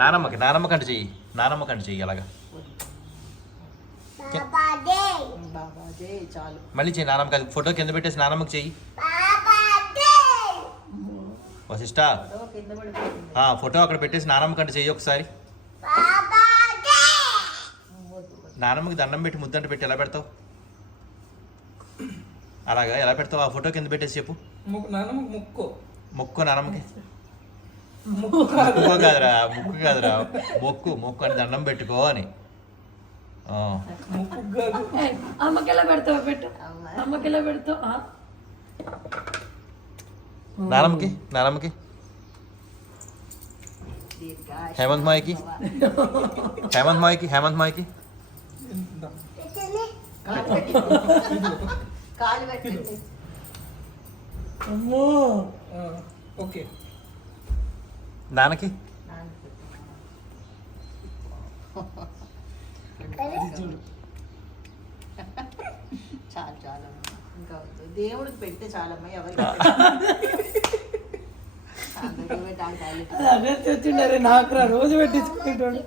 నానమ్మ కంటే చెయ్యి అలాగా చాలు. మళ్ళీ చెయ్యి నానమ్మకి. అది ఫోటో కింద పెట్టేసి నానమ్మకి చెయ్యి. వశిష్ట ఫోటో అక్కడ పెట్టేసి నానమ్మ కంటే చెయ్యి ఒకసారి. నానమ్మకి దండం పెట్టి ముద్దంట పెట్టి ఎలా పెడతావు? అలాగా ఎలా పెడతావు? ఆ ఫోటో కింద పెట్టేసి చెప్పు. మొక్కు నానమ్మకి. ముక్కు కాదురా మొక్కు అని దండం పెట్టుకో అని. అమ్మకెలా పెడతావు? పెట్టు. అమ్మకెలా పెడతావు? నానమ్మకి హేమంత్ మాయకి కాలు పెట్టండి. అమ్మో ఓకే. నాన్నకి చాలు చాలు. ఇంకా దేవుడికి పెడితే చాలమ్మా. ఎవరికి అదే తెచ్చిండారే నాకు రోజు పెట్టించుకుంటాడు.